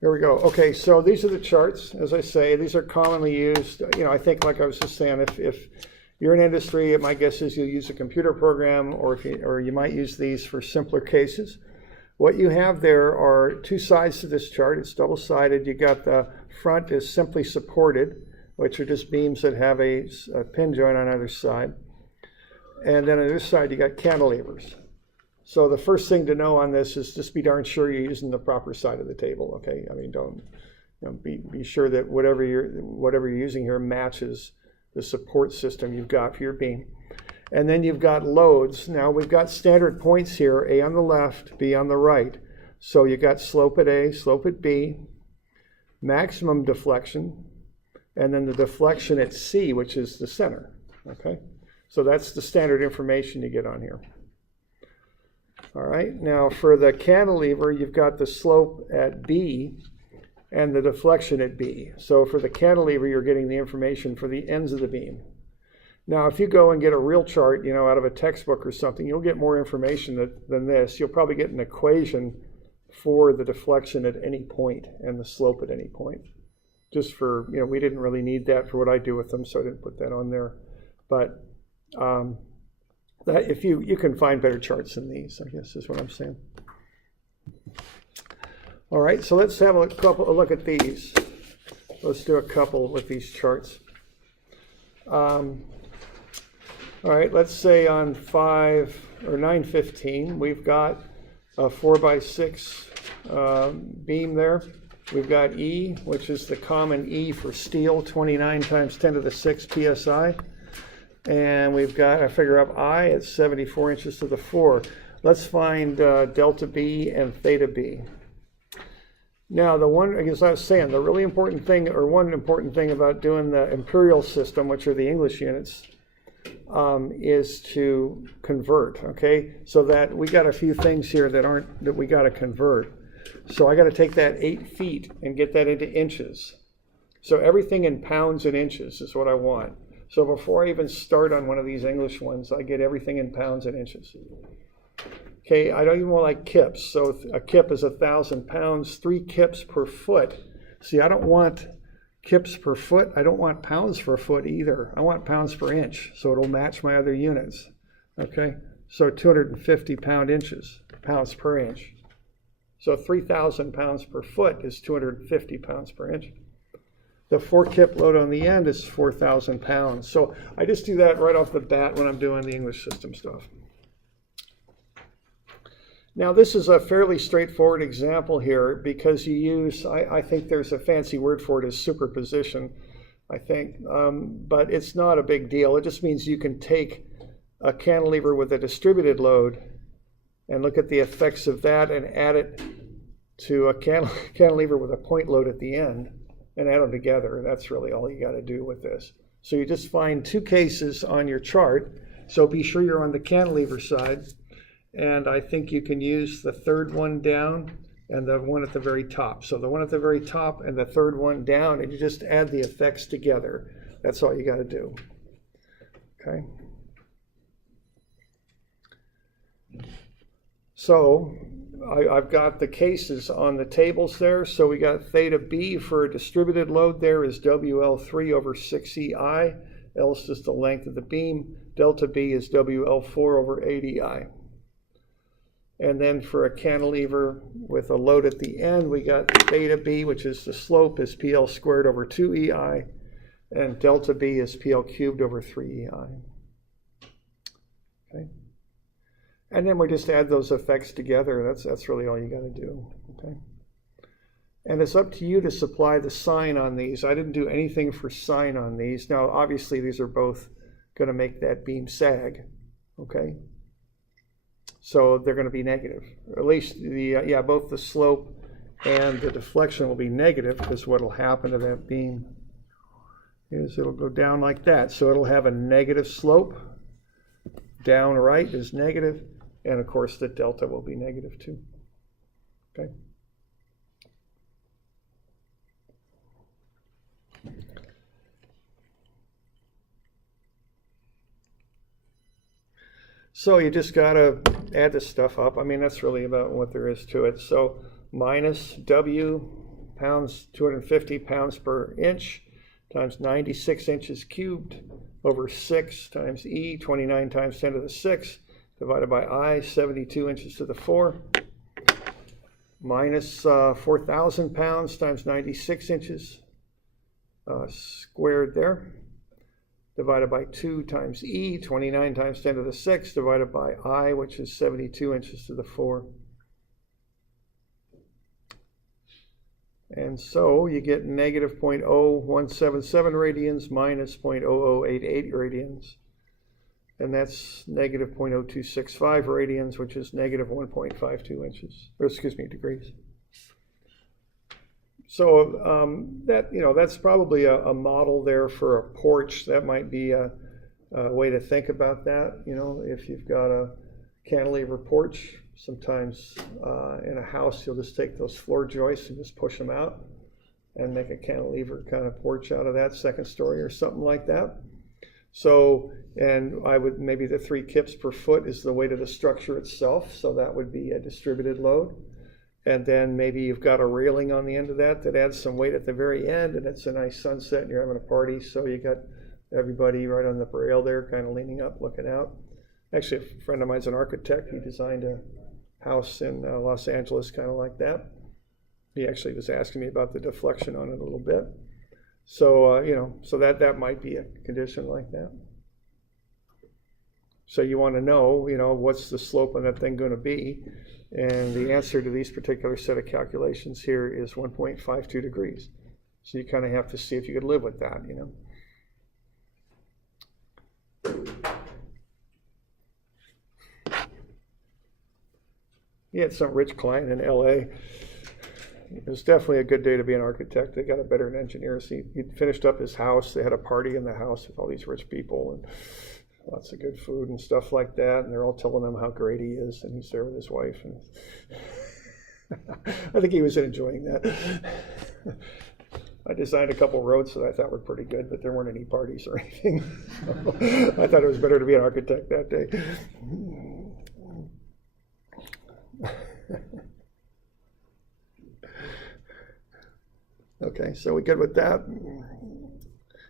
Here we go. Okay, so these are the charts. As I say, these are commonly used. You know, I think, like I was just saying, if you're in industry, my guess is you'll use a computer program, or you might use these for simpler cases. What you have there are two sides to this chart. It's double-sided. You got the front is simply supported, which are just beams that have a pin joint on either side. And then on this side, you got cantilevers. So the first thing to know on this is just be darn sure you're using the proper side of the table, okay? I mean, don't, you know, be sure that whatever you're using here matches the support system you've got for your beam. And then you've got loads. Now we've got standard points here, A on the left, B on the right. So you got slope at A, slope at B, maximum deflection, and then the deflection at C, which is the center, okay? So that's the standard information you get on here. All right, now for the cantilever, you've got the slope at B and the deflection at B. So for the cantilever, you're getting the information for the ends of the beam. Now, if you go and get a real chart, you know, out of a textbook or something, you'll get more information than this. You'll probably get an equation for the deflection at any point and the slope at any point. Just for, you know, we didn't really need that for what I do with them, so I didn't put that on there. But that if you can find better charts than these, I guess is what I'm saying. All right, so let's have a look at these. Let's do a couple with these charts. All right, let's say on 915, we've got a 4x6 beam there. We've got E, which is the common E for steel, 29 times 10 to the 6 psi. And we've got, I figure up I at 74 inches to the 4. Let's find delta B and theta B. Now, as I was saying, the really important thing, or one important thing about doing the imperial system, which are the English units, is to convert, okay? So that we got a few things here that we got to convert. So I got to take that 8 feet and get that into inches. So everything in pounds and inches is what I want. So before I even start on one of these English ones, I get everything in pounds and inches. Okay, I don't even want like kips. So a kip is 1,000 pounds, 3 kips per foot. See, I don't want kips per foot. I don't want pounds per foot either. I want pounds per inch, so it'll match my other units. Okay, so 250 pounds per inch. So 3,000 pounds per foot is 250 pounds per inch. The 4 kip load on the end is 4,000 pounds. So I just do that right off the bat when I'm doing the English system stuff. Now this is a fairly straightforward example here because you use, I think there's a fancy word for it as superposition, I think, but it's not a big deal. It just means you can take a cantilever with a distributed load and look at the effects of that and add it to a cantilever with a point load at the end and add them together. That's really all you got to do with this. So you just find 2 cases on your chart. So be sure you're on the cantilever side. And I think you can use the third one down and the one at the very top. So the one at the very top and the third one down, and you just add the effects together. That's all you got to do. Okay. So I've got the cases on the tables there. So we got theta B for a distributed load there is WL3 over 6EI. L is just the length of the beam. Delta B is WL4 over 8EI. And then for a cantilever with a load at the end, we got theta B, which is the slope, is PL squared over 2EI. And delta B is PL cubed over 3EI. Okay. And then we just add those effects together. That's really all you got to do. Okay. And it's up to you to supply the sign on these. I didn't do anything for sign on these. Now, obviously, these are both going to make that beam sag. Okay. So they're going to be negative. Or at least both the slope and the deflection will be negative because what will happen to that beam is it'll go down like that. So it'll have a negative slope. Down right is negative. And of course, the delta will be negative too. Okay. So you just got to add this stuff up. I mean, that's really about what there is to it. So minus W pounds, 250 pounds per inch times 96 inches cubed over 6 times E, 29 times 10 to the 6, divided by I, 72 inches to the 4, minus 4,000 pounds times 96 inches squared there, divided by 2 times E, 29 times 10 to the 6, divided by I, which is 72 inches to the 4. And so you get negative 0.0177 radians minus 0.0088 radians. And that's negative 0.0265 radians, which is negative 1.52 inches, or excuse me, degrees. So that's probably a model there for a porch. That might be a way to think about that. If you've got a cantilever porch, sometimes in a house you'll just take those floor joists and just push them out and make a cantilever kind of porch out of that, second story or something like that. So, and maybe the 3 kips per foot is the weight of the structure itself, so that would be a distributed load. And then maybe you've got a railing on the end of that adds some weight at the very end, and it's a nice sunset and you're having a party, so you got everybody right on the rail there kind of leaning up, looking out. Actually, a friend of mine's an architect. He designed a house in Los Angeles kind of like that. He actually was asking me about the deflection on it a little bit. So, so that might be a condition like that. So you want to know, what's the slope on that thing going to be? And the answer to these particular set of calculations here is 1.52 degrees. So you kind of have to see if you could live with that, He had some rich client in LA. It was definitely a good day to be an architect. They got it better than engineers. He finished up his house. They had a party in the house with all these rich people and lots of good food and stuff like that. And they're all telling him how great he is. And he's there with his wife. And I think he was enjoying that. I designed a couple roads that I thought were pretty good, but there weren't any parties or anything. I thought it was better to be an architect that day. Okay, so we good with that?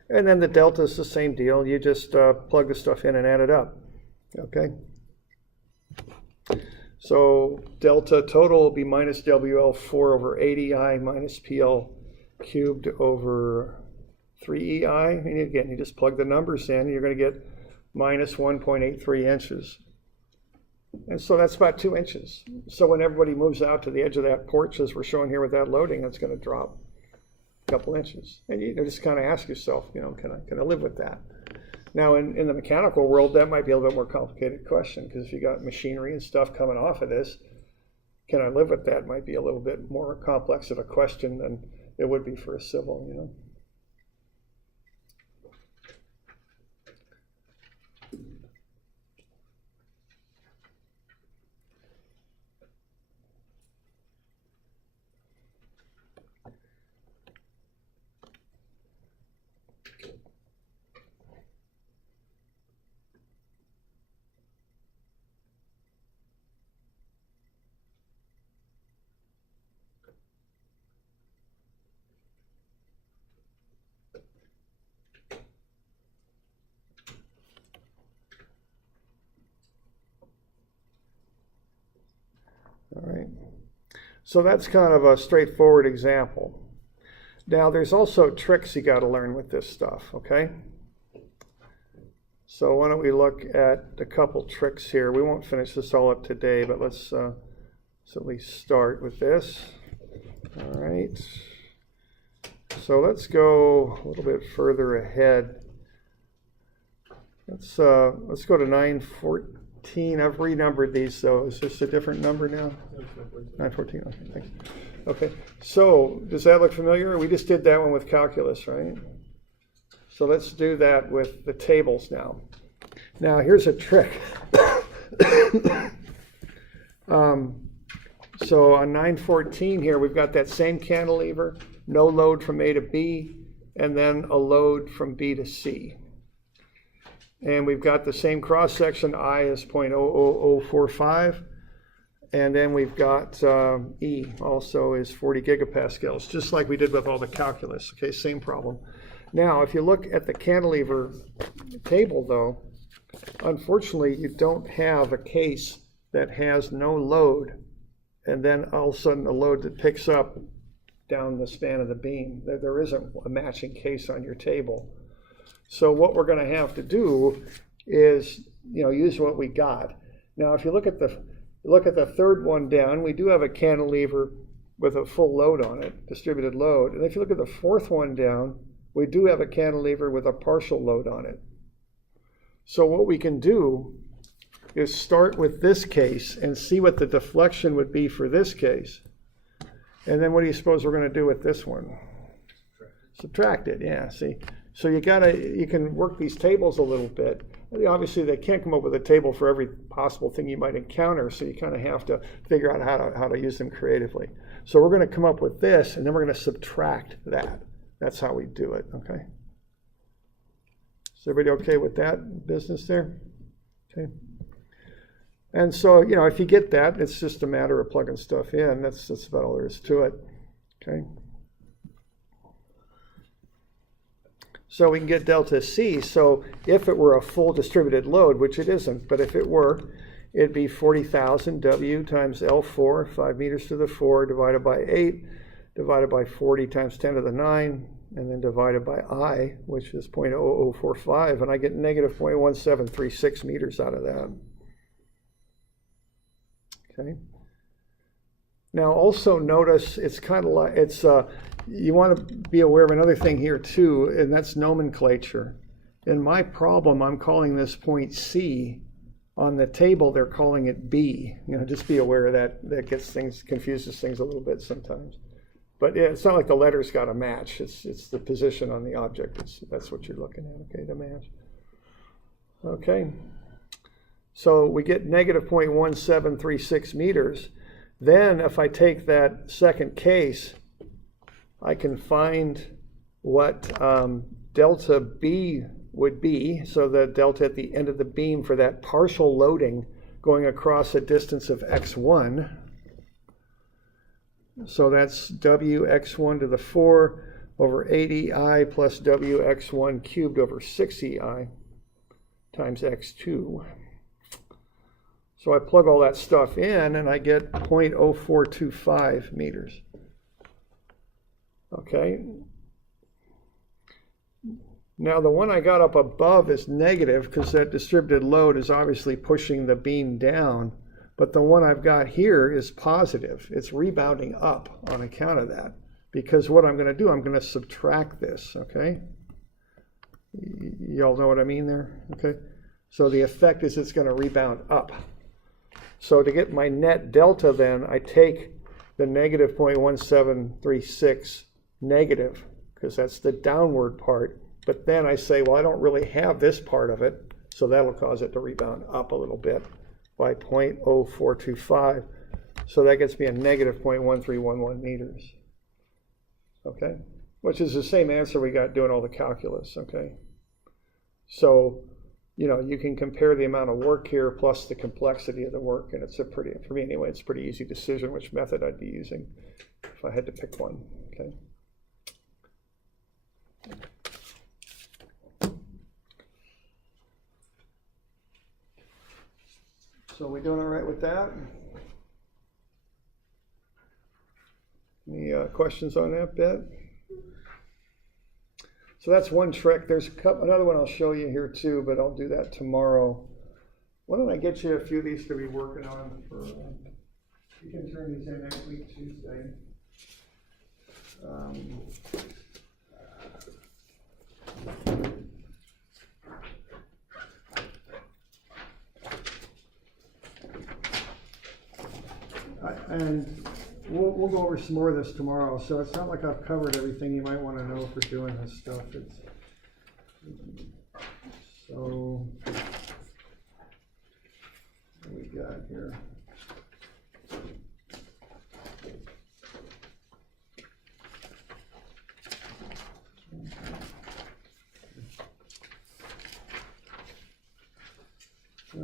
And then the delta is the same deal. You just plug the stuff in and add it up. Okay? So delta total will be minus WL4 over 80I minus PL cubed over 3EI. And again, you just plug the numbers in. You're going to get minus 1.83 inches. And so that's about 2 inches. So when everybody moves out to the edge of that porch, as we're showing here with that loading, it's going to drop a couple inches. And you just kind of ask yourself, can I live with that? Now, in the mechanical world, that might be a little bit more complicated question, because if you got machinery and stuff coming off of this, can I live with that? Might be a little bit more complex of a question than it would be for a civil, All right, so that's kind of a straightforward example. Now there's also tricks you got to learn with this stuff, okay? So why don't we look at a couple tricks here. We won't finish this all up today, but let's at least start with this. All right, so let's go a little bit further ahead. Let's go to 914. I've renumbered these, so is this a different number now? 914. Okay, thanks. Okay, so does that look familiar? We just did that one with calculus, right? So let's do that with the tables now. Now here's a trick. So on 914 here, we've got that same cantilever, no load from A to B, and then a load from B to C. And we've got the same cross section, I is 0.00045, And then we've got E also is 40 gigapascals, just like we did with all the calculus. Okay, same problem. Now, if you look at the cantilever table, though, unfortunately, you don't have a case that has no load, and then all of a sudden a load that picks up down the span of the beam. There isn't a matching case on your table. So what we're going to have to do is, use what we got. Now, if you look at the third one down, we do have a cantilever with a full load on it, distributed load. And if you look at the fourth one down, we do have a cantilever with a partial load on it. So what we can do is start with this case and see what the deflection would be for this case. And then what do you suppose we're going to do with this one? Subtract it, yeah, see. So you can work these tables a little bit. Obviously, they can't come up with a table for every possible thing you might encounter, so you kind of have to figure out how to use them creatively. So we're going to come up with this, and then we're going to subtract that. That's how we do it, okay? Is everybody okay with that business there? Okay. And so, if you get that, it's just a matter of plugging stuff in. That's about all there is to it, okay? So we can get delta C. So if it were a full distributed load, which it isn't, but if it were, it'd be 40,000 W times L4, 5 meters to the 4, divided by 8, divided by 40 times 10 to the 9, and then divided by I, which is 0.0045, and I get negative 0.1736 meters out of that. Okay. Now also notice it's kind of like, you want to be aware of another thing here too, and that's nomenclature. In my problem, I'm calling this point C. On the table, they're calling it B. Just be aware of that. That confuses things a little bit sometimes. But yeah, it's not like the letters got to match. It's the position on the object. That's what you're looking at, okay, to match. Okay. So we get negative 0.1736 meters. Then if I take that second case, I can find what delta B would be. So the delta at the end of the beam for that partial loading going across a distance of x1. So that's Wx1 to the 4 over 8EI plus Wx1 cubed over 6EI times x2. So I plug all that stuff in and I get 0.0425 meters. Okay. Now the one I got up above is negative because that distributed load is obviously pushing the beam down. But the one I've got here is positive. It's rebounding up on account of that. Because what I'm going to do, I'm going to subtract this, okay? Y'all know what I mean there? Okay. So the effect is it's going to rebound up. So to get my net delta then, I take the negative 0.1736 negative, because that's the downward part. But then I say, well, I don't really have this part of it, so that'll cause it to rebound up a little bit by 0.0425. So that gets me a negative 0.1311 meters. Okay? Which is the same answer we got doing all the calculus, okay? So, you can compare the amount of work here plus the complexity of the work, and it's for me anyway, it's a pretty easy decision which method I'd be using if I had to pick one, okay? So are we doing all right with that? Any questions on that bit? So that's one trick. There's another one I'll show you here too, but I'll do that tomorrow. Why don't I get you a few of these to be working on for, you can turn these in next week, Tuesday. And we'll go over some more of this tomorrow. So it's not like I've covered everything you might want to know for doing this stuff. So what do we got here?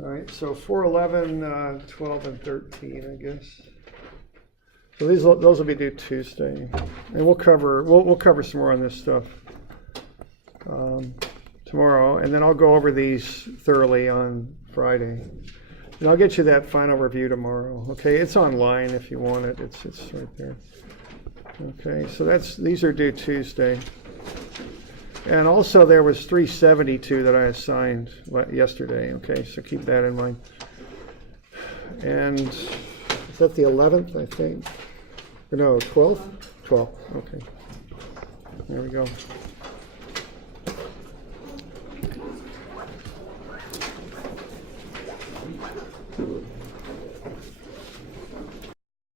All right, so 411, 12, and 13, I guess. So those will be due Tuesday, and we'll cover some more on this stuff tomorrow, and then I'll go over these thoroughly on Friday, and I'll get you that final review tomorrow. Okay, it's online if you want it. It's right there. Okay, so these are due Tuesday. And also there was 372 that I assigned yesterday. Okay, so keep that in mind. And is that the 11th, I think? Or no, 12th? 12th, okay. There we go.